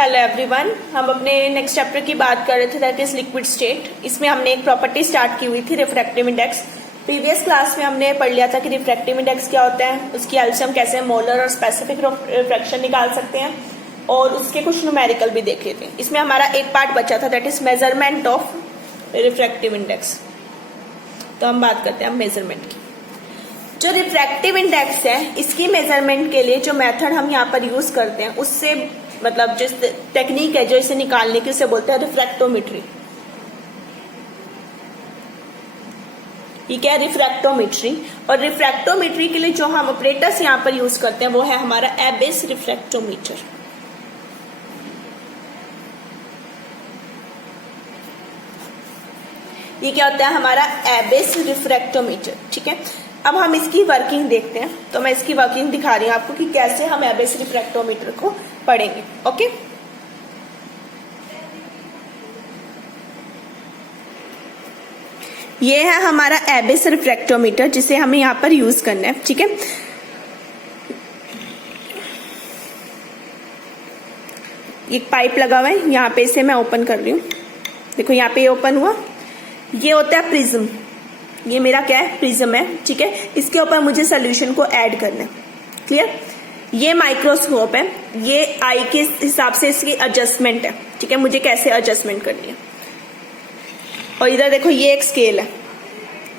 Hello everyone, हम अपने next chapter की बात कर रहे थे, दैट इज लिक्विड स्टेट। इसमें हमने एक प्रॉपर्टी स्टार्ट की हुई थी, रिफ्रैक्टिव इंडेक्स। प्रीवियस क्लास में हमने पढ़ लिया था कि रिफ्रैक्टिव इंडेक्स क्या होता है, उसकी हेल्प से हम कैसे मोलर और स्पेसिफिक रिफ्रैक्शन निकाल सकते हैं, और उसके कुछ न्यूमेरिकल भी देख लेते हैं। इसमें हमारा एक पार्ट बचा था, that is measurement of refractive index. तो हम बात करते हैं मेजरमेंट की। जो रिफ्रैक्टिव इंडेक्स है, इसकी मेजरमेंट के लिए जो मेथड हम यहाँ पर यूज करते हैं, उससे मतलब जिस टेक्निक है जो इसे निकालने की, उसे बोलते हैं रिफ्रैक्टोमेट्री। ठीक है, रिफ्रैक्टोमेट्री। और रिफ्रैक्टोमेट्री के लिए जो हम ऑपरेटर्स यहाँ पर यूज करते हैं वो है हमारा एबिस रिफ्रैक्टोमीटर। ये क्या होता है हमारा एबिस रिफ्रैक्टोमीटर। ठीक है, अब हम इसकी वर्किंग देखते हैं। तो मैं इसकी वर्किंग दिखा रही हूं आपको कि कैसे हम एबिस रिफ्रैक्टोमीटर को पढ़ेंगे। ओके, ये है हमारा एबिस रिफ्रैक्टोमीटर जिसे हमें यहां पर यूज करना है। ठीक है, एक पाइप लगा हुआ है यहाँ पे, इसे मैं ओपन कर रही हूँ। देखो यहाँ पे ओपन हुआ। ये होता है प्रिज्म। ये मेरा क्या है, प्रिज्म है। ठीक है, इसके ऊपर मुझे सोल्यूशन को ऐड करना है। क्लियर। ये माइक्रोस्कोप है, ये आई के हिसाब से इसकी एडजस्टमेंट है। ठीक है, मुझे कैसे एडजस्टमेंट करनी है। और इधर देखो ये एक स्केल है।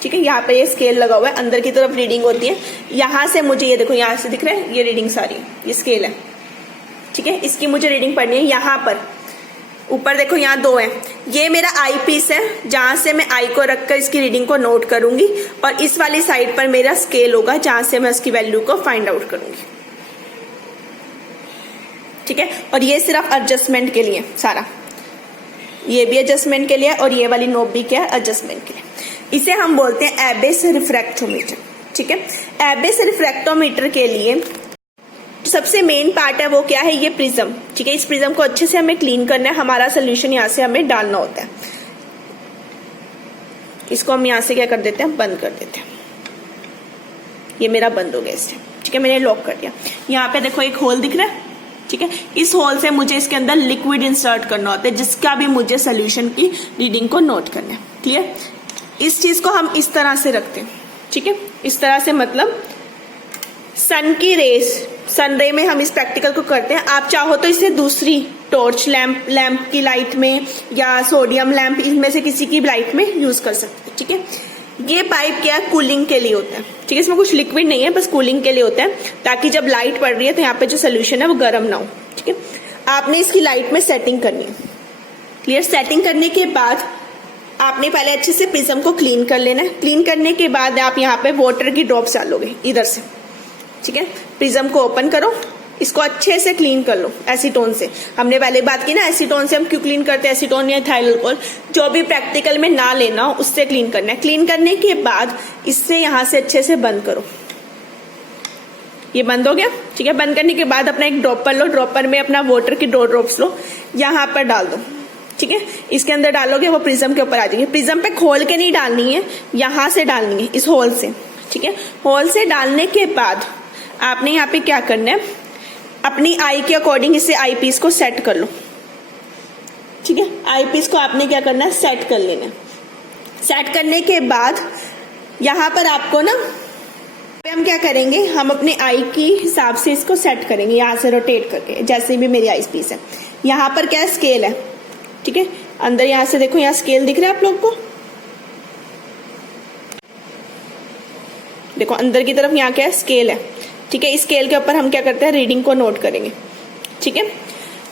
ठीक है, यहाँ पे ये स्केल लगा हुआ है, अंदर की तरफ रीडिंग होती है। यहां से मुझे ये देखो, यहां से दिख रहा है ये रीडिंग सारी, ये स्केल है। ठीक है, इसकी मुझे रीडिंग पढ़नी है। यहाँ पर ऊपर देखो यहाँ दो है, ये मेरा आई पीस है जहां से मैं आई को रखकर इसकी रीडिंग को नोट करूंगी, और इस वाली साइड पर मेरा स्केल होगा जहां से मैं उसकी वैल्यू को फाइंड आउट करूंगी। ठीक है, और ये सिर्फ एडजस्टमेंट के लिए सारा, ये भी एडजस्टमेंट के लिए, और ये वाली नोब भी क्या है, एडजस्टमेंट के लिए। इसे हम बोलते हैं एबिस रिफ्रैक्टोमीटर। ठीक है, एबिस रिफ्रैक्टोमीटर के लिए सबसे मेन पार्ट है वो क्या है, ये प्रिज्म। ठीक है, इस प्रिज्म को अच्छे से हमें क्लीन करना है। हमारा सोल्यूशन यहाँ से हमें डालना होता है। इसको हम यहाँ से क्या कर देते हैं, बंद कर देते हैं। ये मेरा बंद हो गया इससे। ठीक है, मैंने लॉक कर दिया। यहाँ पे देखो एक होल दिख रहा है। ठीक है, इस होल से मुझे इसके अंदर लिक्विड इंसर्ट करना होता है, जिसका भी मुझे सोल्यूशन की रीडिंग को नोट करना है। क्लियर। इस चीज को हम इस तरह से रखते हैं। ठीक है, इस तरह से मतलब सन की रेस, सन रे में हम इस प्रैक्टिकल को करते हैं। आप चाहो तो इसे दूसरी टॉर्च लैंप की लाइट में, या सोडियम लैंप, इनमें से किसी की लाइट में यूज कर सकते हैं। ठीक है, ये पाइप क्या है, कूलिंग के लिए होता है। ठीक है, इसमें कुछ लिक्विड नहीं है, बस कूलिंग के लिए होता है, ताकि जब लाइट पड़ रही है तो यहाँ पे जो सोल्यूशन है वो गर्म ना हो। ठीक है, आपने इसकी लाइट में सेटिंग करनी है। क्लियर। सेटिंग करने के बाद आपने पहले अच्छे से प्रिज्म को क्लीन कर लेना है। क्लीन करने के बाद आप यहाँ पे वाटर की ड्रॉप्स डालोगे इधर से। ठीक है, प्रिज्म को ओपन करो, इसको अच्छे से क्लीन कर लो एसीटोन से। हमने पहले बात की ना, एसीटोन से हम क्यों क्लीन करते हैं, एसीटोन या इथाइल अल्कोहल, जो भी प्रैक्टिकल में ना लेना हो उससे क्लीन करना है। क्लीन करने के बाद इससे यहां से अच्छे से बंद करो। ये बंद हो गया। ठीक है, बंद करने के बाद अपना एक ड्रॉपर लो, ड्रॉपर में अपना वाटर की 2 ड्रॉप्स लो, यहां पर डाल दो। ठीक है, इसके अंदर डालोगे वो प्रिज्म के ऊपर आ जाएगी। प्रिज्म पे खोल के नहीं डालनी है, यहां से डालनी है, इस होल से। ठीक है, होल से डालने के बाद आपने यहाँ पे क्या करना है, अपनी आई के अकॉर्डिंग इसे आई पीस को सेट कर लो। ठीक है, आई पीस को आपने क्या करना है, सेट कर लेना है। सेट करने के बाद यहां पर आपको ना, हम क्या करेंगे, हम अपने आई की हिसाब से इसको सेट करेंगे, यहां से रोटेट करके। जैसे भी मेरी आई पीस है, यहां पर क्या स्केल है। ठीक है, अंदर यहां से देखो, यहाँ स्केल दिख रहा है आप लोग को। देखो अंदर की तरफ यहाँ क्या है, स्केल है। ठीक है, इस स्केल के ऊपर हम क्या करते हैं, रीडिंग को नोट करेंगे। ठीक है,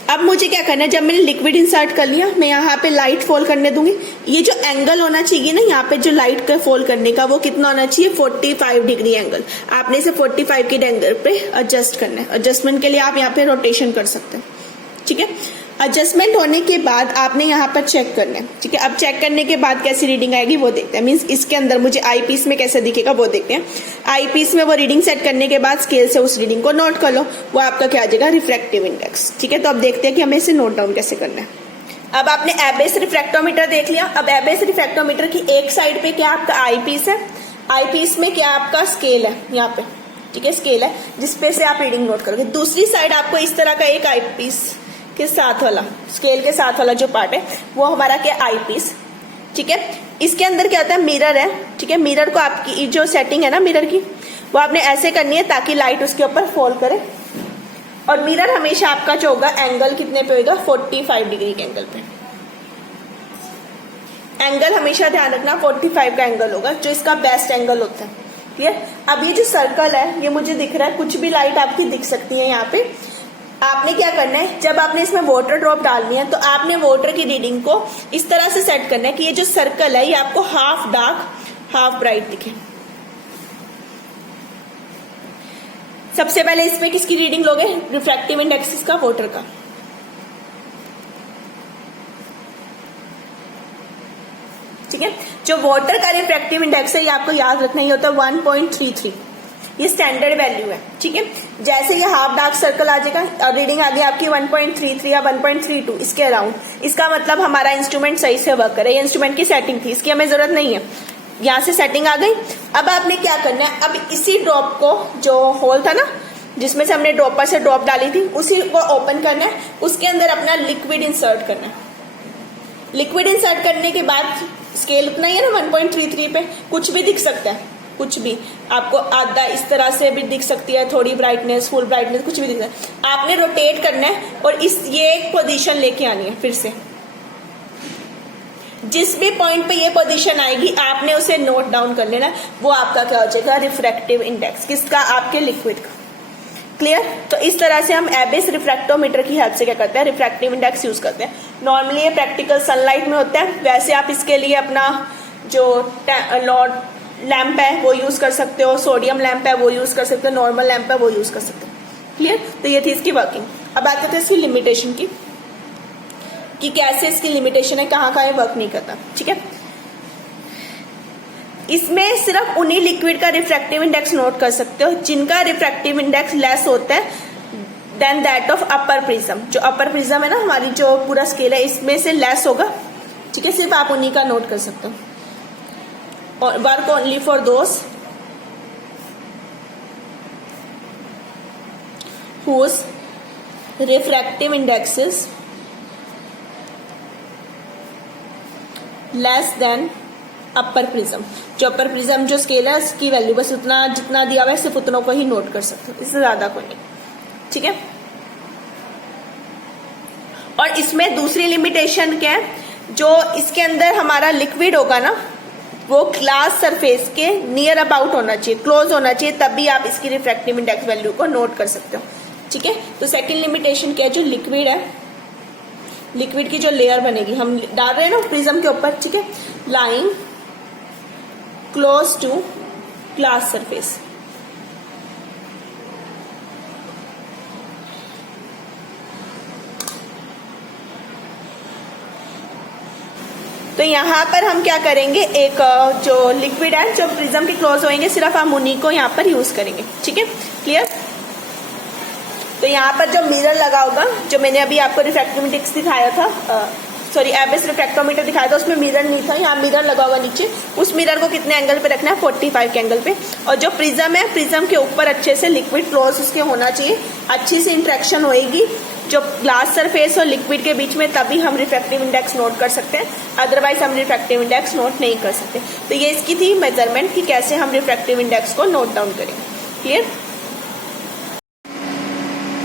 अब मुझे क्या करना है, जब मैंने लिक्विड इंसर्ट कर लिया, मैं यहाँ पे लाइट फॉल करने दूंगी। ये जो एंगल होना चाहिए ना यहाँ पे, जो लाइट का फॉल करने का, वो कितना होना चाहिए, 45 डिग्री एंगल। आपने इसे 45 के एंगल पे एडजस्ट करना है। एडजस्टमेंट के लिए आप यहाँ पे रोटेशन कर सकते हैं। ठीक है, एडजस्टमेंट होने के बाद आपने यहाँ पर चेक करना है। ठीक है, अब चेक करने के बाद कैसी रीडिंग आएगी वो देखते हैं। मींस इसके अंदर मुझे आई पीस में कैसे दिखेगा वो देखते हैं। आई पीस में वो रीडिंग सेट करने के बाद स्केल से उस रीडिंग को नोट कर लो, वो आपका क्या आ जाएगा, रिफ्रैक्टिव इंडेक्स। ठीक है, तो अब देखते हैं कि हमें इसे नोट डाउन कैसे करना है। अब आपने एबिस रिफ्रैक्टोमीटर देख लिया। अब एबिस रिफ्रैक्टोमीटर की एक साइड पे क्या आपका आई पीस है, आई पीस में क्या आपका स्केल है यहाँ पे। ठीक है, स्केल है जिसपे से आप रीडिंग नोट करोगे। दूसरी साइड आपको इस तरह का एक आई पीस के साथ वाला, स्केल के साथ वाला जो पार्ट है वो हमारा क्या आई पीस, ठीक है। इसके अंदर क्या होता है, मिरर है, ठीक है। मिरर को आपकी जो सेटिंग है ना मिरर की, वो आपने ऐसे करनी है ताकि लाइट उसके ऊपर फॉल करे। और मिरर हमेशा आपका जो होगा एंगल कितने पे होगा, 45 डिग्री के एंगल पे। एंगल हमेशा ध्यान रखना 45 का एंगल होगा, जो इसका बेस्ट एंगल होता है, क्लियर। अब ये जो सर्कल है ये मुझे दिख रहा है, कुछ भी लाइट आपकी दिख सकती है यहाँ पे। आपने क्या करना है, जब आपने इसमें वाटर ड्रॉप डालनी है तो आपने वाटर की रीडिंग को इस तरह से सेट करना है कि ये जो सर्कल है ये आपको हाफ डार्क हाफ ब्राइट दिखे। सबसे पहले इसमें किसकी रीडिंग लोगे, रिफ्रैक्टिव इंडेक्स इसका वाटर का। ठीक है, जो वाटर का रिफ्रैक्टिव इंडेक्स है ये आपको याद रखना ही होता है 1.33, ये स्टैंडर्ड वैल्यू है, ठीक है। जैसे ये हाफ डार्क सर्कल आ जाएगा और रीडिंग आ गई आपकी 1.33 या 1.32 इसके अराउंड, इसका मतलब हमारा इंस्ट्रूमेंट सही से वर्क करे। ये इंस्ट्रूमेंट की सेटिंग थी, इसकी हमें जरूरत नहीं है, यहाँ से सेटिंग आ गई। अब आपने क्या करना है, अब इसी ड्रॉप को, जो होल था ना जिसमें से हमने ड्रॉपर से ड्रॉप डाली थी, उसी को ओपन करना है, उसके अंदर अपना लिक्विड इंसर्ट करना है। लिक्विड इंसर्ट करने के बाद स्केल उतना ही है ना 1.33 पे, कुछ भी दिख सकता है, कुछ भी आपको आधा इस तरह से भी दिख सकती है, थोड़ी ब्राइटनेस, फुल ब्राइटनेस, कुछ भी दिख सकता है। आपने रोटेट करना है और ये एक पोजीशन लेके आनी है। फिर से जिस भी पॉइंट पे ये पोजीशन आएगी आपने उसे नोट डाउन कर लेना, वो आपका क्या हो जाएगा, रिफ्रैक्टिव इंडेक्स, किसका, आपके लिक्विड का। क्लियर। तो इस तरह से हम एबिस रिफ्रैक्टोमीटर की हेल्प से क्या करते हैं, रिफ्रैक्टिव इंडेक्स यूज करते हैं। नॉर्मली ये प्रैक्टिकल सनलाइट में होता है, वैसे आप इसके लिए अपना जो लैंप है वो यूज कर सकते हो, सोडियम लैंप है वो यूज कर सकते हो, नॉर्मल लैंप है वो यूज कर सकते हो। क्लियर। तो ये थी इसकी वर्किंग। अब बात करते हैं इसकी लिमिटेशन की, कि कैसे इसकी लिमिटेशन है, कहाँ कहाँ ये वर्क नहीं करता। ठीक है, इसमें सिर्फ उन्हीं लिक्विड का रिफ्रैक्टिव इंडेक्स नोट कर सकते हो जिनका रिफ्रैक्टिव इंडेक्स लेस होता है then that of upper prism. जो अपर प्रिज्म है ना हमारी, जो पूरा स्केल है, इसमें से लेस होगा। ठीक है, सिर्फ आप उन्हीं का नोट कर सकते हो। और work only for those whose refractive index is less than upper prism. जो अपर प्रिज्म जो स्केल है उसकी वैल्यू बस उतना जितना दिया हुआ है सिर्फ उतनों को ही नोट कर सकते हो, इससे ज्यादा को नहीं। ठीक है, और इसमें दूसरी लिमिटेशन क्या है, जो इसके अंदर हमारा लिक्विड होगा ना वो ग्लास सरफेस के नियर अबाउट होना चाहिए, क्लोज होना चाहिए, तभी आप इसकी रिफ्रैक्टिव इंडेक्स वैल्यू को नोट कर सकते हो। ठीक है, तो सेकंड लिमिटेशन क्या है, जो लिक्विड है, लिक्विड की जो लेयर बनेगी, हम डाल रहे हैं ना प्रिज्म के ऊपर, ठीक है, lying close to glass surface. तो यहां पर हम क्या करेंगे, एक जो लिक्विड है जो प्रिज्म के क्लोज होंगे सिर्फ हम उन्हीं को यहां पर यूज करेंगे। ठीक है, क्लियर। तो यहाँ पर जो मिरर लगा होगा, जो मैंने अभी आपको रिफ्रैक्टिव इंडेक्स दिखाया था, सॉरी एबिस रिफ्रैक्टोमीटर दिखाया था, उसमें मिरर नहीं था, यहाँ मिरर लगा होगा नीचे। उस मिरर को कितने एंगल पे रखना है, 45 के एंगल पे। और जो प्रिज्म है, प्रिज्म के ऊपर अच्छे से लिक्विड क्लोज उसके होना चाहिए, अच्छी से इंटरेक्शन होएगी जो ग्लास सरफेस और लिक्विड के बीच में, तभी हम रिफ्रैक्टिव इंडेक्स नोट कर सकते हैं, अदरवाइज हम रिफ्रैक्टिव इंडेक्स नोट नहीं कर सकते। तो ये इसकी थी मेजरमेंट कि कैसे हम रिफ्रैक्टिव इंडेक्स को नोट डाउन करेंगे। क्लियर।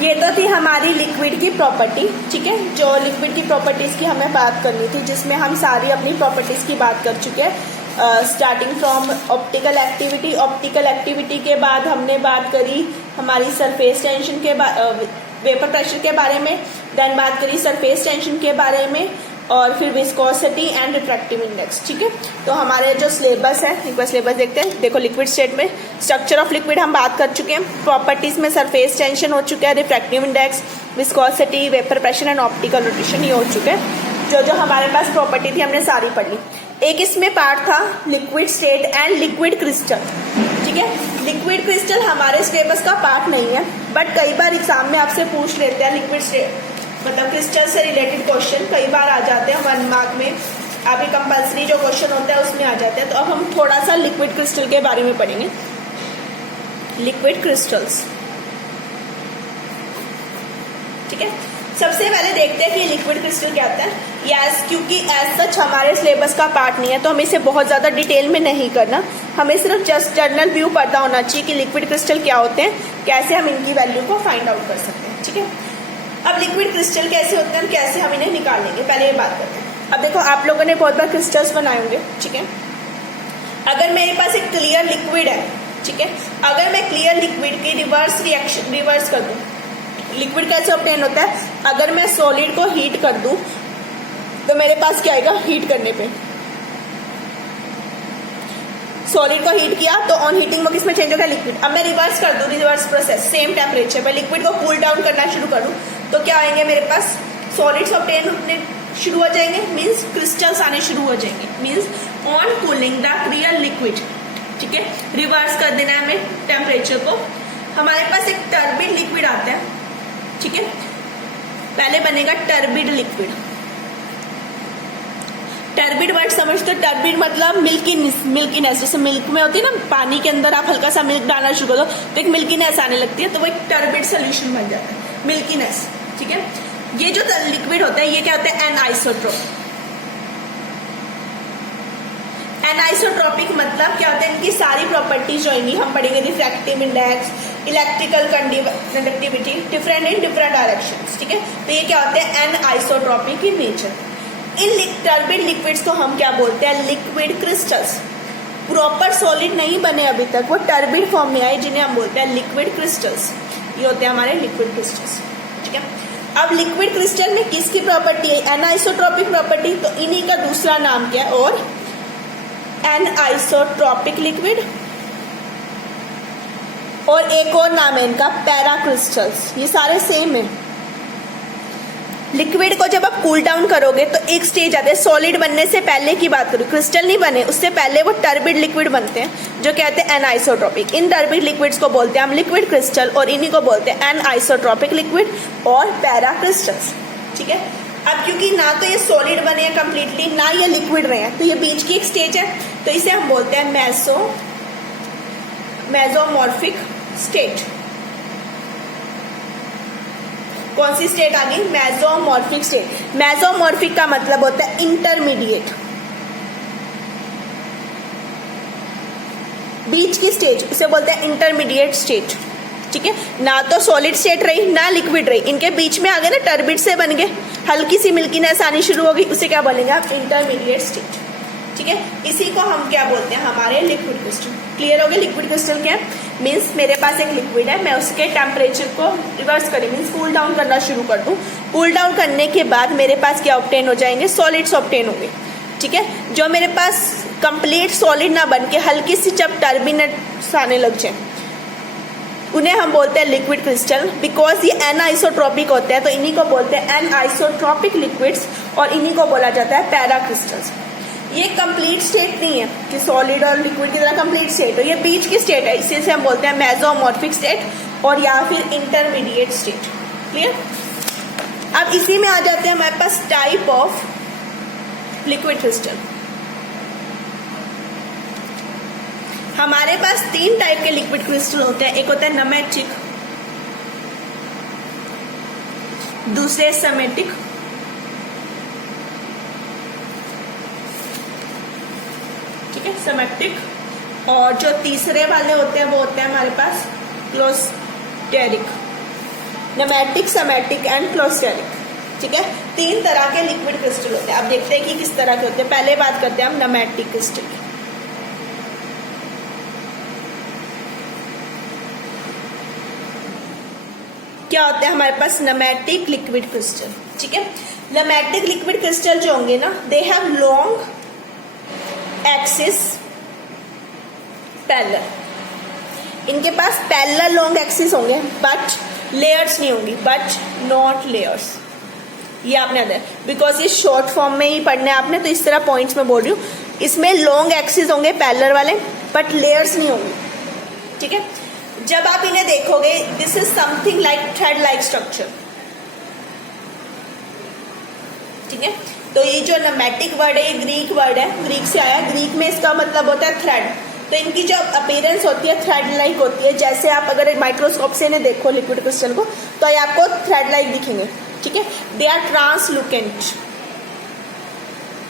ये तो थी हमारी लिक्विड की प्रॉपर्टी। ठीक है, जो लिक्विड की प्रॉपर्टीज की हमें बात करनी थी, जिसमें हम सारी अपनी प्रॉपर्टीज की बात कर चुके हैं, starting from optical activity. Optical activity के बाद हमने बात करी हमारी सरफेस टेंशन के वेपर प्रेशर के बारे में, देन बात करी सरफेस टेंशन के बारे में, और फिर विस्कोसिटी एंड रिफ्रैक्टिव इंडेक्स। ठीक है, तो हमारे जो सिलेबस है, एक बार सिलेबस देखते हैं। देखो, लिक्विड स्टेट में स्ट्रक्चर ऑफ लिक्विड हम बात कर चुके हैं, प्रॉपर्टीज में सरफेस टेंशन हो चुका है, refractive index, viscosity, vapour pressure and optical rotation, ये हो चुके हैं। जो जो हमारे पास प्रॉपर्टी थी हमने सारी पढ़ ली। एक इसमें पार्ट था liquid state and liquid crystal. ठीक है, लिक्विड क्रिस्टल हमारे सिलेबस का पार्ट नहीं है, बट कई बार एग्जाम में आपसे पूछ लेते हैं लिक्विड स्टेट मतलब क्रिस्टल से रिलेटेड क्वेश्चन कई बार आ जाते हैं 1 मार्क में, अभी कंपल्सरी जो क्वेश्चन होता है उसमें आ जाते हैं। तो अब हम थोड़ा सा लिक्विड क्रिस्टल के बारे में पढ़ेंगे। लिक्विड क्रिस्टल्स, ठीक है, सबसे पहले देखते हैं कि लिक्विड क्रिस्टल क्या होता है। यस, क्योंकि एज सच हमारे सिलेबस का पार्ट नहीं है तो हमें इसे बहुत ज्यादा डिटेल में नहीं करना, हमें सिर्फ जस्ट जनरल व्यू पता होना चाहिए कि लिक्विड क्रिस्टल क्या होते हैं, कैसे हम इनकी वैल्यू को फाइंड आउट कर सकते हैं। ठीक है, अब लिक्विड क्रिस्टल कैसे होते हैं, कैसे हम इन्हें निकालेंगे, पहले ये बात करते हैं। अब देखो, आप लोगों ने बहुत बार क्रिस्टल्स बनाए होंगे। ठीक है, अगर मेरे पास एक क्लियर लिक्विड है, ठीक है, अगर मैं क्लियर लिक्विड की रिवर्स कर दूं, लिक्विड कैसे ऑब्टेन होता है, अगर मैं सॉलिड को हीट कर दूं तो मेरे पास क्या आएगा, हीट करने पे सॉलिड को हीट किया तो ऑन हीटिंग वो किसमें चेंज होगा, लिक्विड। अब मैं रिवर्स कर दूं, रिवर्स प्रोसेस, सेम टेम्परेचर पे लिक्विड को कूल डाउन करना शुरू करूं तो क्या आएंगे मेरे पास, सॉलिड्स ऑब्टेन होने शुरू हो जाएंगे, मीन्स क्रिस्टल्स आने शुरू हो जाएंगे, means on cooling the clear liquid. ठीक है, रिवर्स कर देना है हमें टेम्परेचर को। हमारे पास एक टर्बिड लिक्विड आता है। ठीक है, पहले बनेगा टर्बिड लिक्विड। टर्बिड वर्ड समझते हो, टर्बिड मतलब मिल्कीनेस, जैसे मिल्क में होती है ना, पानी के अंदर आप हल्का सा मिल्क डालना शुरू कर दो तो एक मिल्कीनेस आने लगती है, तो वो एक टर्बिड सोल्यूशन बन जाता है, मिल्कीनेस। ठीक है, ये जो लिक्विड होता है ये क्या होता है, एनआइसोट्रोप। एनआइसोट्रोपिक मतलब क्या होता है, इनकी सारी प्रॉपर्टीज जो आएंगी हम पढ़ेंगे, refractive index, electrical conductivity, different in different directions. ठीक है, तो ये क्या होते हैं, एनआइसोट्रोपिक इन नेचर। इन टर्बिड लिक्विड्स को हम क्या बोलते हैं, लिक्विड क्रिस्टल्स। प्रॉपर सॉलिड नहीं बने अभी तक, वो टर्बिड फॉर्म में आए, जिन्हें हम बोलते हैं लिक्विड क्रिस्टल्स। ये होते हैं हमारे लिक्विड क्रिस्टल्स। ठीक है, अब लिक्विड क्रिस्टल में किसकी प्रॉपर्टी है, एनआइसोट्रोपिक प्रॉपर्टी, तो इन्हीं का दूसरा नाम क्या है, और एनआइसोट्रोपिक लिक्विड, और एक और नाम है इनका पैरा क्रिस्टल्स। ये सारे सेम है। लिक्विड को जब आप कूल डाउन करोगे तो एक स्टेज आता है, सॉलिड बनने से पहले की बात करूं, क्रिस्टल नहीं बने उससे पहले वो टर्बिड लिक्विड बनते हैं, जो कहते हैं एनआइसोट्रोपिक। इन टर्बिड लिक्विड्स को बोलते हैं हम लिक्विड क्रिस्टल, और इन्हीं को बोलते हैं एनआइसोट्रोपिक लिक्विड और पैरा क्रिस्टल्स। ठीक है, अब क्योंकि ना तो ये सॉलिड बने हैं कंप्लीटली, ना ये लिक्विड रहे हैं, तो ये बीच की एक स्टेज है, तो इसे हम बोलते हैं मेसोमॉर्फिक स्टेट। कौन सी स्टेट आ गई, मेसोमॉर्फिक स्टेट। मेसोमॉर्फिक का मतलब होता है इंटरमीडिएट, बीच की स्टेज, इसे बोलते हैं इंटरमीडिएट स्टेट। ठीक है, ना तो सॉलिड स्टेट रही ना लिक्विड रही, इनके बीच में आ गए ना, टर्बिड से बन गए, हल्की सी मिल्कीनेस आनी शुरू होगी, उसे क्या बोलेंगे आप, इंटरमीडिएट स्टेट। ठीक है, इसी को हम क्या बोलते हैं, हमारे लिक्विड क्रिस्टल। क्लियर हो गया, लिक्विड क्रिस्टल क्या है, मीन्स मेरे पास एक लिक्विड है, मैं उसके टेम्परेचर को रिवर्स करें, मीन्स कूल डाउन करना शुरू कर दूं। कूल डाउन करने के बाद मेरे पास क्या ऑब्टेन हो जाएंगे, सॉलिड्स ऑब्टेन होंगे। ठीक है, जो मेरे पास कंप्लीट सॉलिड ना बन के हल्की सी जब टर्बिनेट्स आने लग जाए, उन्हें हम बोलते हैं लिक्विड क्रिस्टल। बिकॉज ये एनआइसोट्रोपिक होते हैं तो इन्हीं को बोलते हैं एनआइसोट्रोपिक लिक्विड्स, और इन्हीं को बोला जाता है पैरा क्रिस्टल्स। ये कंप्लीट स्टेट नहीं है कि सॉलिड और लिक्विड की तरह कंप्लीट स्टेट हो, ये बीच की स्टेट है, इसी से हम बोलते हैं मेसोमॉर्फिक स्टेट और या फिर इंटरमीडिएट स्टेट। क्लियर, अब इसी में आ जाते हैं हमारे पास टाइप ऑफ लिक्विड क्रिस्टल। हमारे पास 3 टाइप के लिक्विड क्रिस्टल होते हैं, एक होता है नमेटिक, दूसरे समेटिक, ठीक है समेटिक, और जो तीसरे वाले होते हैं वो होते हैं हमारे पास क्लोस्टेरिक। नमेटिक, समेटिक एंड क्लोस्टेरिक। ठीक है, 3 तरह के लिक्विड क्रिस्टल होते हैं। अब देखते हैं कि किस तरह के होते हैं। पहले बात करते हैं हम नमेटिक क्रिस्टल की। क्या होते हैं हमारे पास नमेटिक लिक्विड क्रिस्टल। ठीक है, नमेटिक लिक्विड क्रिस्टल जो होंगे ना, they have long axis parallel. इनके पास पैरेलल लॉन्ग एक्सिस होंगे, बट लेयर्स नहीं होंगी, बट नॉट लेयर्स। ये आपने याद है, बिकॉज ये शॉर्ट फॉर्म में ही पढ़ना है आपने, तो इस तरह पॉइंट्स में बोल रही हूँ। इसमें लॉन्ग एक्सिस होंगे पैरेलल वाले, बट लेयर्स नहीं होंगी। ठीक है, जब आप इन्हें देखोगे, this is something like thread like structure. ठीक है, तो ये जो नमेटिक वर्ड है, ये ग्रीक वर्ड है, ग्रीक से आया। ग्रीक में इसका मतलब होता है थ्रेड। तो इनकी जो अपीयरेंस होती है थ्रेड लाइक होती है। जैसे आप अगर माइक्रोस्कोप से इन्हें देखो लिक्विड क्रिस्टल को, तो ये आपको थ्रेड लाइक दिखेंगे। ठीक है। दे आर ट्रांसलुकेंट,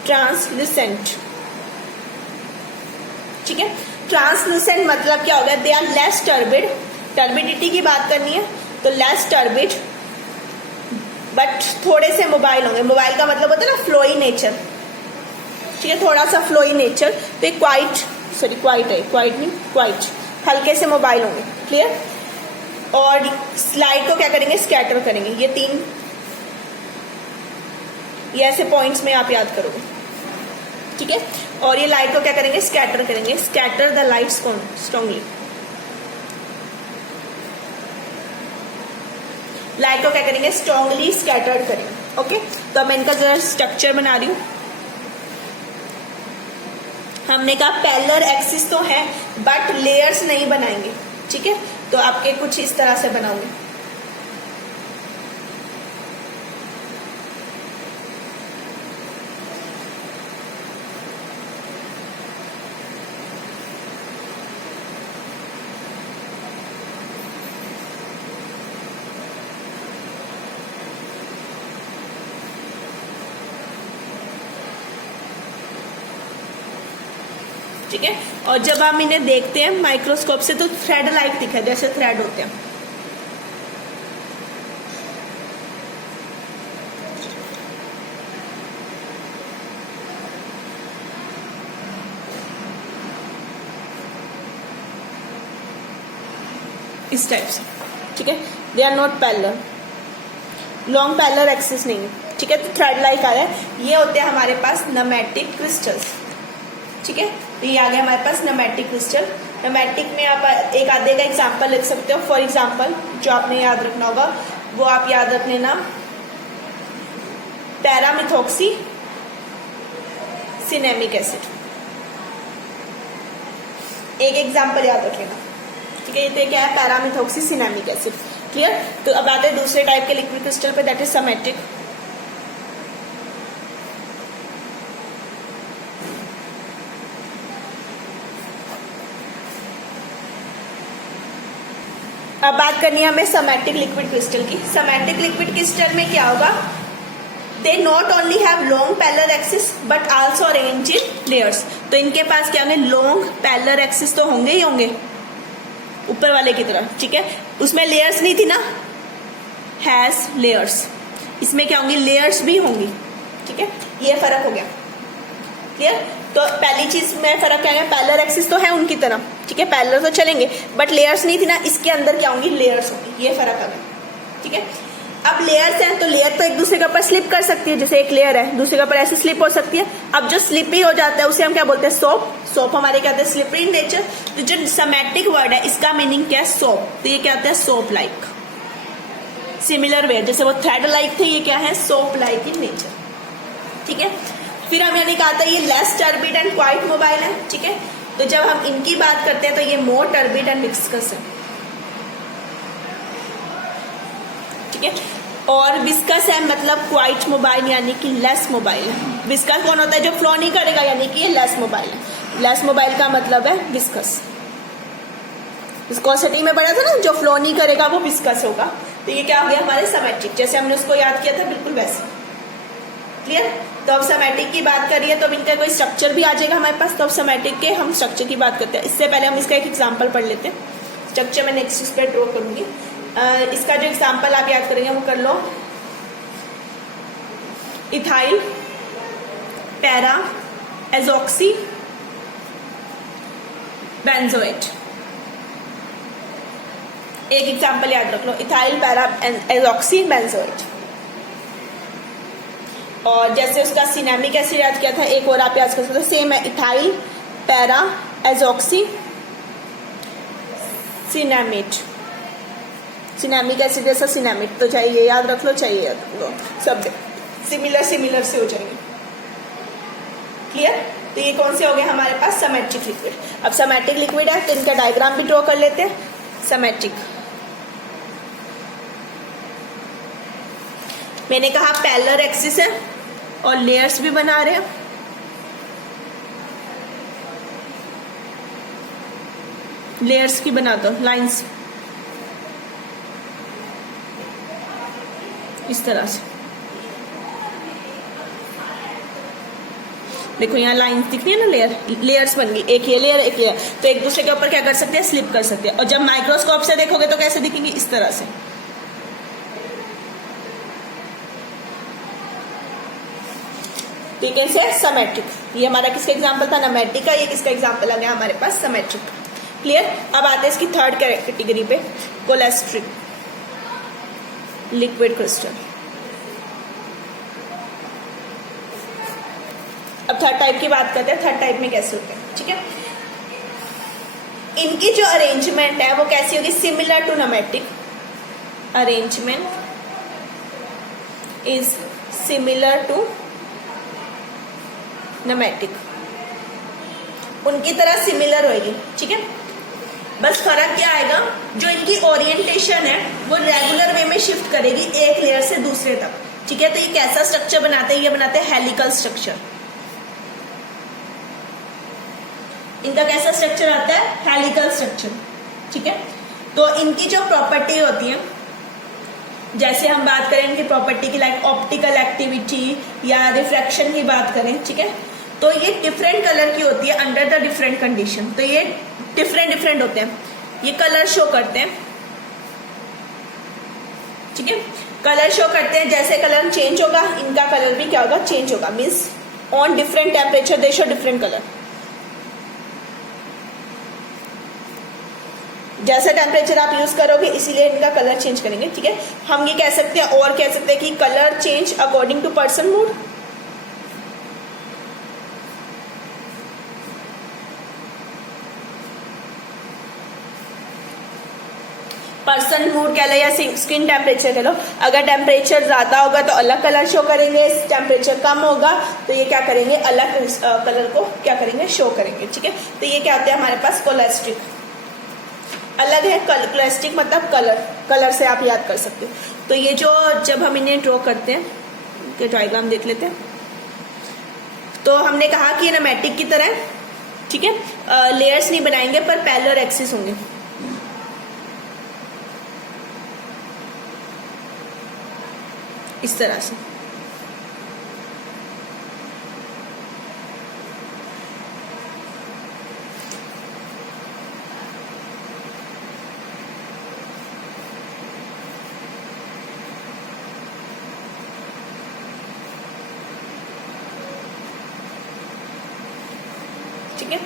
ट्रांसलुसेंट, ठीक है। ट्रांसलुसेंट मतलब क्या हो गया, they are less turbid, turbidity की बात करनी है तो लेस टर्बिड बट थोड़े से मोबाइल होंगे। मोबाइल का मतलब होता है ना फ्लोई नेचर, ठीक है, थोड़ा सा फ्लोई नेचर। तो क्वाइट, सॉरी क्वाइट है, क्वाइट नहीं क्वाइट, हल्के से मोबाइल होंगे, क्लियर। और लाइट को क्या करेंगे, स्कैटर करेंगे। ये तीन, ये ऐसे पॉइंट्स में आप याद करोगे, ठीक है। और ये लाइट को क्या करेंगे, स्कैटर करेंगे। Scatter the light strongly, light को क्या करेंगे, स्ट्रांगली स्कैटर्ड करेंगे। ओके, तो अब मैं इनका जरा स्ट्रक्चर बना रही हूं। हमने कहा पैरेलल एक्सिस तो है बट लेयर्स नहीं बनाएंगे, ठीक है। तो आपके कुछ इस तरह से बनाओगे। ठीक है। और जब हम इन्हें देखते हैं माइक्रोस्कोप से तो थ्रेड लाइक दिखा, जैसे थ्रेड होते हैं। इस टाइप से, ठीक है। They are not parallel, long parallel axis नहीं है, ठीक है। तो थ्रेड लाइक आ रहा है। ये होते हैं हमारे पास नमेटिक क्रिस्टल्स, ठीक है। तो ये आ गया हमारे पास नमेटिक क्रिस्टल। नमेटिक में आप एक आधे का एग्जांपल लिख सकते हो। फॉर एग्जांपल जो आपने याद रखना होगा वो आप याद रख लेना, पैरामिथॉक्सी सिनेमिक एसिड, एक एग्जांपल याद रख लेना, ठीक है। ये क्या है, पैरामिथॉक्सी सिनेमिक एसिड, क्लियर। तो अब आते हैं दूसरे टाइप के लिक्विड क्रिस्टल पे, दैट इज समेटिक। अब बात करनी है हमें समेटिक लिक्विड क्रिस्टल की। समेटिक लिक्विड क्रिस्टल में क्या होगा, they not only have long parallel axis but also arrange in layers. तो इनके पास क्या होंगे, लॉन्ग पैरेलल एक्सिस तो होंगे ही होंगे ऊपर वाले की तरह, ठीक है। उसमें लेयर्स नहीं थी ना, हैज लेयर्स, इसमें क्या होंगी, लेयर्स भी होंगी, ठीक है। ये फर्क हो गया, क्लियर। तो पहली चीज में फर्क क्या है, पैरेलल एक्सिस तो है उनकी तरह, ठीक है, पैरेलल तो चलेंगे बट लेयर्स नहीं थी ना, इसके अंदर क्या होंगी, लेयर्स होंगी, ये फर्क आ गया, ठीक है। अब लेयर्स हैं तो लेयर तो एक दूसरे के ऊपर स्लिप कर सकती है, जैसे एक लेयर है दूसरे के ऊपर ऐसे स्लिप हो सकती है। अब जो स्लिपी हो जाता है उसे हम क्या बोलते हैं, सोप। सोप हमारे क्या होते हैं, स्लिपरी इन नेचर। तो जो समेटिक वर्ड है इसका मीनिंग क्या है, सोप। तो ये क्या होता है, सोप लाइक। सिमिलर वे, जैसे वो थ्रेड लाइक थे, ये क्या है, सोप लाइक इन नेचर, ठीक है। फिर हम यानी कहा था ये less turbid and quite mobile है, ठीक है। तो जब हम इनकी बात करते हैं तो ये मोर टर्बिड एंड विस्कस है, ठीक है। और विस्कस है मतलब क्वाइट मोबाइल यानी कि लेस मोबाइल है। विस्कस कौन होता है, जो फ्लो नहीं करेगा, यानी कि ये लेस मोबाइल है। लेस मोबाइल का मतलब है विस्कस। विस्कोसिटी में पढ़ा था ना, जो फ्लो नहीं करेगा वो विस्कस होगा। तो ये क्या हो गया, हमारे समेट्रिक, जैसे हमने उसको याद किया था बिल्कुल वैसे, क्लियर। तो अब समेटिक की बात करिए तो अब इनका कोई स्ट्रक्चर भी आ जाएगा हमारे पास। तो अब समेटिक के हम स्ट्रक्चर की बात करते हैं। इससे पहले हम इसका एक एग्जांपल पढ़ लेते हैं। स्ट्रक्चर मैं नेक्स्ट इस पर ड्रॉ करूंगी। इसका जो एग्जांपल आप याद करेंगे वो कर लो, इथाइल पैरा एजॉक्सी बेंजोएट। एक एग्जांपल याद रख लो, इथाइल पैरा एजॉक्सी बेंजोएट। और जैसे उसका सिनेमिक एसिड याद किया था, एक और आप याद कर सकते हो, सेम है, ethyl para azoxy cinnamate. Cinnamic acid जैसा सिनेमेट, तो चाहिए याद रख लो, चाहिए याद रख लो, सब सिमिलर से हो जाएंगे, क्लियर। तो ये कौन से हो गए हमारे पास, समेट्रिक लिक्विड। अब समेट्रिक लिक्विड है तो इनका डायग्राम भी ड्रॉ कर लेते हैं। समेट्रिक, मैंने कहा पैरेलल एक्सिस है और लेयर्स भी बना रहे हैं। लेयर्स की बना दो, लाइंस, इस तरह से देखो यहाँ लाइंस दिख रही है ना, लेयर्स बन गई, एक ये लेयर एक लेयर, तो एक दूसरे के ऊपर क्या कर सकते हैं, स्लिप कर सकते हैं। और जब माइक्रोस्कोप से देखोगे तो कैसे दिखेंगे, इस तरह से। ठीक है, से सिमेट्रिक। ये हमारा किसका एग्जांपल था, नमेटिक का। ये किसका एग्जांपल आ गया हमारे पास, सिमेट्रिक का। क्लियर। अब आते हैं इसकी थर्ड कैटेगरी पे, कोलेस्ट्रिक लिक्विड क्रिस्टल। अब थर्ड टाइप की बात करते हैं, थर्ड टाइप में कैसे होते हैं। ठीक है, इनकी जो अरेंजमेंट है वो कैसी होगी, similar to nematic. Arrangement is similar to nematic, उनकी तरह सिमिलर होगी। ठीक है, बस फर्क क्या आएगा, जो इनकी ओरिएंटेशन है वो रेगुलर वे में शिफ्ट करेगी एक लेयर से दूसरे तक। ठीक है, तो ये कैसा स्ट्रक्चर बनाते हैं, ये बनाते हैं हेलिकल स्ट्रक्चर। इनका कैसा स्ट्रक्चर आता है, हेलिकल स्ट्रक्चर। ठीक है, तो इनकी जो प्रॉपर्टी होती है, जैसे हम बात करें इनकी प्रॉपर्टी की, लाइक ऑप्टिकल एक्टिविटी या रिफ्रैक्शन की बात करें, ठीक है, तो ये डिफरेंट कलर की होती है अंडर द डिफरेंट कंडीशन। तो ये डिफरेंट होते हैं, ये कलर शो करते हैं। ठीक है, कलर शो करते हैं, जैसे कलर चेंज होगा इनका कलर भी क्या होगा, चेंज होगा। Means on different temperature they show different colour. जैसा टेम्परेचर आप यूज करोगे इसीलिए इनका कलर चेंज करेंगे। ठीक है, हम ये कह सकते हैं और कह सकते हैं कि colour change according to person mood. Person mood कह लो या स्किन टेम्परेचर कह लो। अगर टेम्परेचर ज्यादा होगा तो अलग कलर शो करेंगे, टेम्परेचर कम होगा तो ये क्या करेंगे, अलग कलर को क्या करेंगे, शो करेंगे। ठीक है, तो ये क्या होता है हमारे पास, कोलेस्ट्रिक। अलग है, कोलेस्ट्रिक मतलब कलर से आप याद कर सकते हो। तो ये जो जब हम इन्हें ड्रॉ करते हैं, के डायग्राम देख लेते हैं। तो हमने कहा कि ये नमेटिक की तरह, ठीक है, लेयर्स नहीं बनाएंगे पर पैरेलल एक्सिस होंगे। इस तरह से। ठीक है,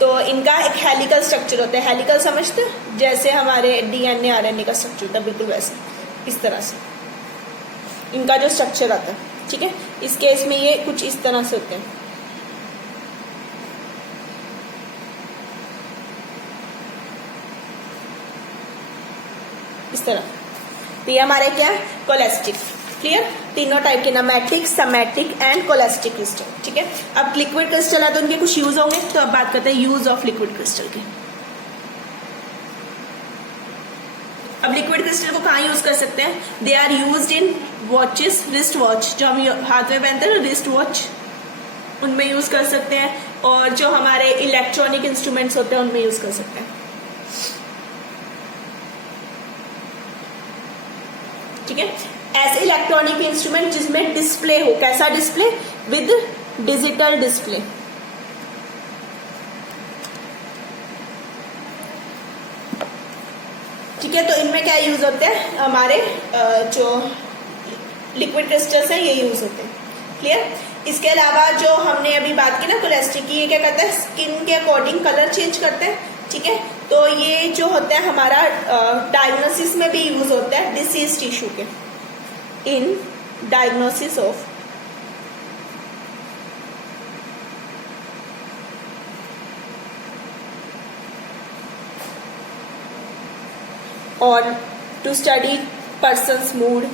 तो इनका एक हेलिकल स्ट्रक्चर होता है। हेलिकल समझते हो, जैसे हमारे डीएनए आरएनए का स्ट्रक्चर होता है, बिल्कुल वैसे इस तरह से इनका जो स्ट्रक्चर आता है। ठीक है, इस केस में ये कुछ इस तरह से होते हैं। इस तरह। तो ये हमारे क्या है, कोलेस्ट्रिक। क्लियर, तीनों टाइप के, नमेटिक, सिमेट्रिक एंड कोलेस्ट्रिक क्रिस्टल। ठीक है, अब लिक्विड क्रिस्टल है तो उनके कुछ यूज होंगे। तो अब बात करते हैं यूज ऑफ लिक्विड क्रिस्टल के। अब लिक्विड क्रिस्टल को कहाँ यूज कर सकते हैं, they are used in watches, wrist watch, जो हम हाथ में पहनते हैं, रिस्ट वॉच, उनमें यूज कर सकते हैं। और जो हमारे इलेक्ट्रॉनिक इंस्ट्रूमेंट्स होते हैं उनमें यूज कर सकते हैं। ठीक है, ऐसे इलेक्ट्रॉनिक इंस्ट्रूमेंट जिसमें डिस्प्ले हो, कैसा डिस्प्ले, विद डिजिटल डिस्प्ले। ठीक है, तो इनमें क्या यूज होते हैं, हमारे जो लिक्विड क्रिस्टल्स हैं ये यूज होते हैं। क्लियर। इसके अलावा जो हमने अभी बात की ना कोलेस्ट्रिक की, ये क्या करता है, स्किन के अकॉर्डिंग कलर चेंज करते हैं। ठीक है, तो ये जो होता है हमारा डायग्नोसिस में भी यूज होता है, डिसीज टिश्यू के, इन डायग्नोसिस ऑफ और टू स्टडी पर्सन्स मूड।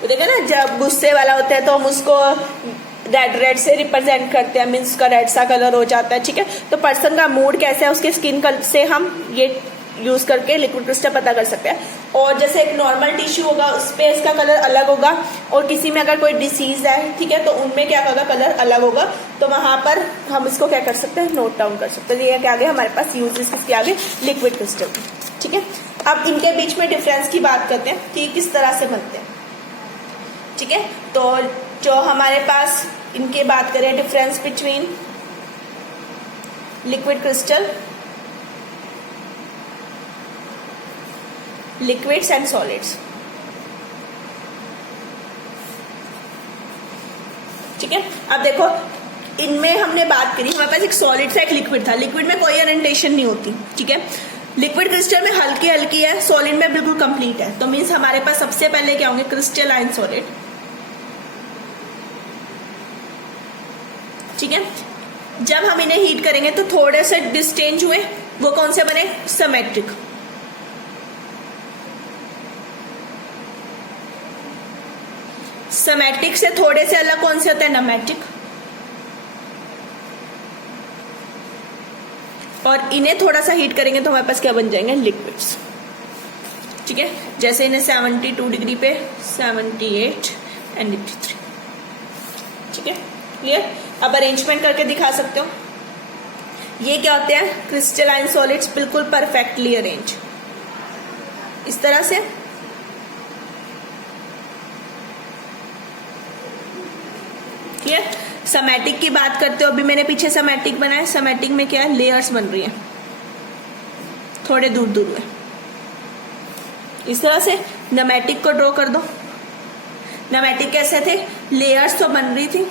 तो देखा ना, जब गुस्से वाला होता है तो हम उसको रेड से रिप्रेजेंट करते हैं, मीन्स का रेड सा कलर हो जाता है। ठीक है, तो पर्सन का मूड कैसा है उसके स्किन से हम ये यूज करके लिक्विड क्रिस्टल पता कर सकते हैं। और जैसे एक नॉर्मल टिश्यू होगा उस पे इसका कलर अलग होगा, और किसी में अगर कोई डिसीज है, ठीक है, तो उनमें क्या होगा, कलर अलग होगा। तो वहां पर हम इसको क्या कर सकते हैं, नोट डाउन कर सकते हैं। ये क्या आगे हमारे पास यूजेस किसके आगे, लिक्विड क्रिस्टल। ठीक है, अब इनके बीच में डिफरेंस की बात करते हैं कि किस तरह से बनते हैं। ठीक है, तो जो हमारे पास इनके बात करें difference between liquid crystal, liquids and solids. ठीक है, अब देखो इनमें हमने बात करी, हमारे पास एक सॉलिड था एक लिक्विड था। लिक्विड में कोई ओरिएंटेशन नहीं होती। ठीक है, लिक्विड क्रिस्टल में हल्की हल्की है, सॉलिड में बिल्कुल कंप्लीट है। तो मीन्स हमारे पास सबसे पहले क्या होंगे, क्रिस्टलाइन सॉलिड। ठीक है, जब हम इन्हें हीट करेंगे तो थोड़े से डिस्टेंज हुए, वो कौन से बने, सिमेट्रिक। सिमेट्रिक से थोड़े से अलग कौन से होते हैं, नमेटिक। और इन्हें थोड़ा सा हीट करेंगे तो हमारे पास क्या बन जाएंगे, लिक्विड्स। ठीक है, जैसे इन्हें 72 डिग्री पे 78 एंड 83। ठीक है, क्लियर। अब अरेंजमेंट करके दिखा सकते हो। ये क्या होते हैं, क्रिस्टलाइन सॉलिड्स, बिल्कुल परफेक्टली अरेंज इस तरह से। क्लियर। समेटिक की बात करते हो, अभी मैंने पीछे समेटिक बनाया। समेटिक में क्या है, लेयर्स बन रही है थोड़े दूर दूर में इस तरह से। नमेटिक को ड्रॉ कर दो। नमेटिक कैसे थे, लेयर्स तो बन रही थी,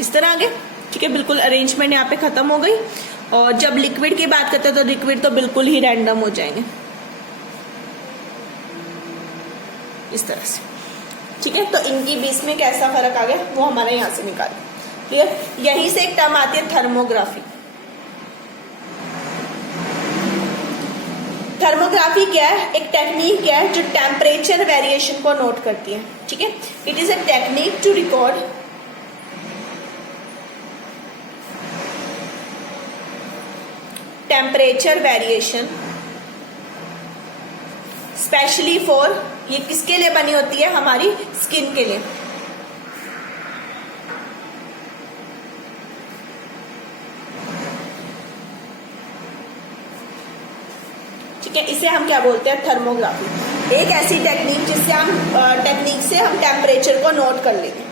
इस तरह आगे। ठीक है, बिल्कुल अरेंजमेंट यहाँ पे खत्म हो गई। और जब लिक्विड की बात करते हैं तो लिक्विड तो बिल्कुल ही रैंडम हो जाएंगे इस तरह से। ठीक है, तो इनकी बीच में कैसा फर्क आ गया वो हमारा यहां से निकालें। क्लियर। यहीं से एक टर्म आती है थर्मोग्राफी। थर्मोग्राफी क्या है, एक टेक्निक है जो टेम्परेचर वेरिएशन को नोट करती है। ठीक है, it is a technique to record temperature variation specially for, ये किसके लिए बनी होती है, हमारी स्किन के लिए। ठीक है, इसे हम क्या बोलते हैं, थर्मोग्राफी। एक ऐसी टेक्निक जिससे हम टेक्निक से हम टेम्परेचर को नोट कर लेंगे।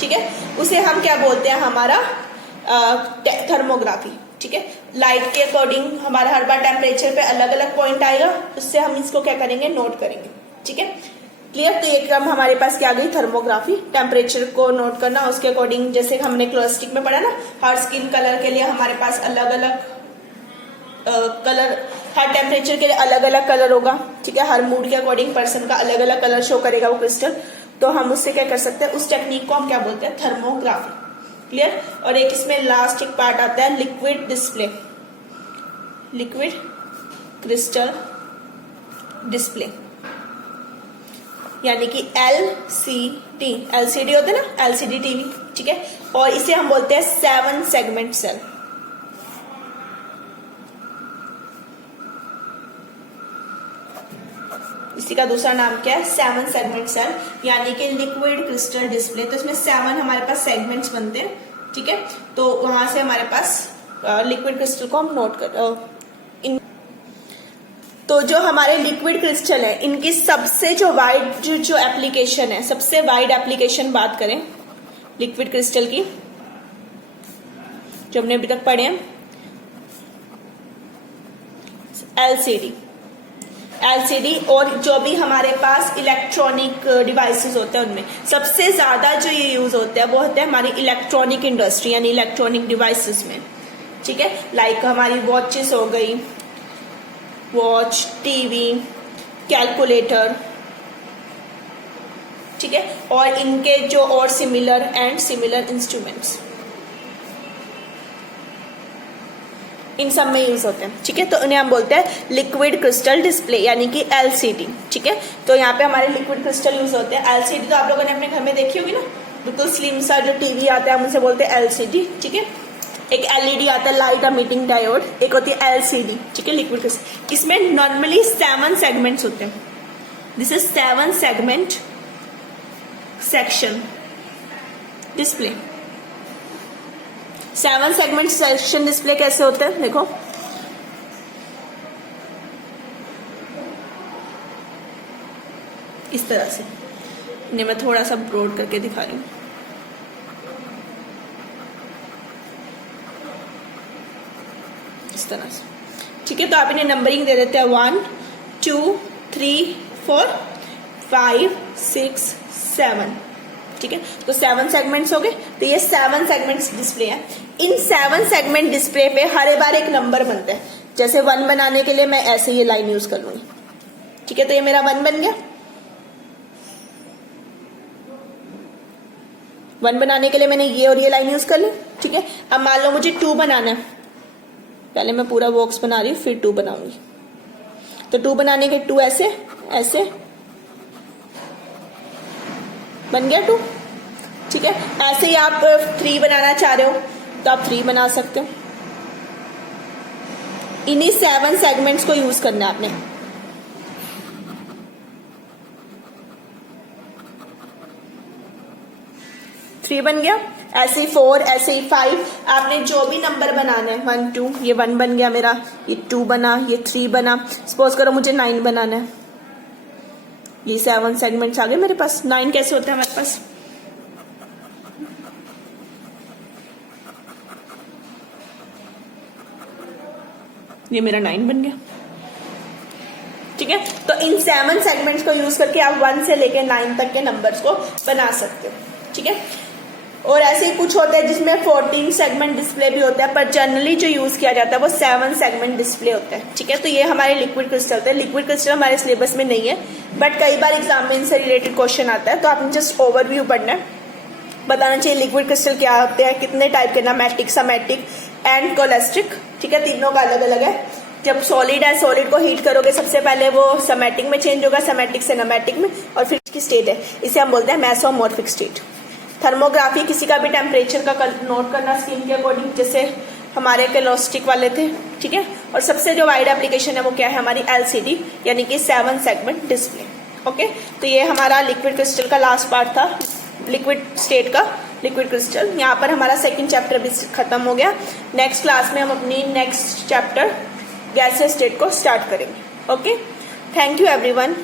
ठीक है, उसे हम क्या बोलते हैं, हमारा थर्मोग्राफी। ठीक है, लाइट के अकॉर्डिंग हमारा हर बार टेम्परेचर पे अलग अलग पॉइंट आएगा, उससे हम इसको क्या करेंगे, नोट करेंगे। ठीक है, क्लियर। तो ये क्रम हमारे पास क्या आ गई, थर्मोग्राफी। टेम्परेचर को नोट करना, उसके अकॉर्डिंग, जैसे हमने क्लोस्टिक में पढ़ा ना, हर स्किन कलर के लिए हमारे पास अलग अलग कलर, हर टेम्परेचर के लिए अलग अलग कलर होगा। ठीक है, हर मूड के अकॉर्डिंग पर्सन का अलग अलग कलर शो करेगा वो क्रिस्टल। तो हम उससे क्या कर सकते हैं, उस टेक्निक को हम क्या बोलते हैं, थर्मोग्राफी। क्लियर। और एक इसमें लास्ट एक पार्ट आता है, liquid display, liquid crystal display, यानी कि LCD। LCD होते हैं ना, LCD टीवी। ठीक है, और इसे हम बोलते हैं 7 सेगमेंट सेल। इसी का दूसरा नाम क्या है, 7 सेगमेंट सेल, यानी कि लिक्विड क्रिस्टल डिस्प्ले। तो इसमें 7 हमारे पास सेगमेंट्स बनते हैं। ठीक है, तो वहां से हमारे पास लिक्विड क्रिस्टल को हम नोट कर तो जो हमारे लिक्विड क्रिस्टल है, इनकी सबसे जो वाइड जो एप्लीकेशन है, सबसे वाइड एप्लीकेशन बात करें लिक्विड क्रिस्टल की, जो हमने अभी तक पढ़े हैं, LCD और जो भी हमारे पास इलेक्ट्रॉनिक डिवाइसेस होते हैं, उनमें सबसे ज्यादा जो ये यूज होता है वो होता है हमारी इलेक्ट्रॉनिक इंडस्ट्री, यानी इलेक्ट्रॉनिक डिवाइसेस में। ठीक है, लाइक हमारी वॉचेस हो गई, वॉच, टीवी, कैलकुलेटर। ठीक है, और इनके जो और सिमिलर इंस्ट्रूमेंट्स, इन सब में यूज होते हैं। ठीक है, तो इन्हें हम बोलते हैं लिक्विड क्रिस्टल डिस्प्ले, यानी कि LCD। ठीक है, तो यहाँ पे हमारे लिक्विड क्रिस्टल यूज होते हैं। LCD तो आप लोगों ने अपने घर में देखी होगी ना, बिल्कुल स्लिम सा जो टीवी आता है, हम उसे बोलते हैं LCD। ठीक है, एक LED आता है, लाइट एमिटिंग डायोड, एक होती है LCD। ठीक है, लिक्विड क्रिस्टल। इसमें नॉर्मली 7 सेगमेंट्स होते हैं। This is 7 segment section display. 7 segment section display कैसे होते हैं, देखो इस तरह से। इन्हें मैं थोड़ा सा ब्रॉड करके दिखा रही हूँ। इस तरह से, ठीक है। तो आप इन्हें नंबरिंग दे देते हैं 1 2 3 4 5 6 7, ठीक है। तो 7 सेगमेंट्स हो गए। तो ये 7 सेगमेंट्स डिस्प्ले है। इन 7 सेगमेंट डिस्प्ले पे हर बार एक नंबर बनता है। जैसे 1 बनाने के लिए मैं ऐसे ये लाइन यूज कर लूंगी, ठीक है। तो ये मेरा 1 बन गया। 1 बनाने के लिए मैंने ये और ये लाइन यूज कर ली, ठीक है। अब मान लो मुझे 2 बनाना है। पहले मैं पूरा बॉक्स बना रही हूँ, फिर 2 बनाऊंगी। तो 2 बनाने के 2 ऐसे ऐसे बन गया 2, ठीक है। ऐसे ही आप 3 बनाना चाह रहे हो तो आप 3 बना सकते हो। इन्हीं 7 सेगमेंट्स को यूज करना है आपने। थ्री बन गया। ऐसे ही 4, ऐसे ही 5। आपने जो भी नंबर बनाना है 1 2, ये 1 बन गया मेरा, ये 2 बना, ये 3 बना। सपोज करो मुझे 9 बनाना है। ये 7 सेगमेंट्स आ गए मेरे पास। 9 कैसे होता है हमारे पास, ये मेरा 9 बन गया, ठीक है। तो इन 7 सेगमेंट्स को यूज करके आप 1 से लेकर 9 तक के नंबर्स को बना सकते हो, ठीक है। और ऐसे ही कुछ होता है जिसमें 14 सेगमेंट डिस्प्ले भी होता है, पर जनरली जो यूज किया जाता है वो 7 सेगमेंट डिस्प्ले होता है, ठीक है। तो ये हमारे लिक्विड क्रिस्टल होते हैं। लिक्विड क्रिस्टल हमारे सिलेबस में नहीं है, बट कई बार एग्जाम में इनसे रिलेटेड क्वेश्चन आता है। तो आपने जस्ट ओवरव्यू पढ़ना है, बताना चाहिए लिक्विड क्रिस्टल क्या होते हैं, कितने टाइप के, नैमेटिक, समेटिक एंड कोलेस्ट्रिक, ठीक है। तीनों का अलग अलग है। जब सॉलिड है, सॉलिड को हीट करोगे सबसे पहले वो समेटिक में चेंज होगा, समेटिक से नैमेटिक में, और फिर इसकी स्टेट है, इसे हम बोलते हैं मेसोमॉर्फिक स्टेट। थर्मोग्राफी, किसी का भी टेम्परेचर का नोट करना स्किन के अकॉर्डिंग, जैसे हमारे केलोस्टिक वाले थे, ठीक है। और सबसे जो वाइड एप्लीकेशन है वो क्या है, हमारी LCD, यानी कि 7 सेगमेंट डिस्प्ले, ओके। तो ये हमारा लिक्विड क्रिस्टल का लास्ट पार्ट था, लिक्विड स्टेट का लिक्विड क्रिस्टल। यहाँ पर हमारा सेकंड चैप्टर भी खत्म हो गया। नेक्स्ट क्लास में हम अपनी नेक्स्ट चैप्टर गैसियस स्टेट को स्टार्ट करेंगे, ओके। Thank you everyone.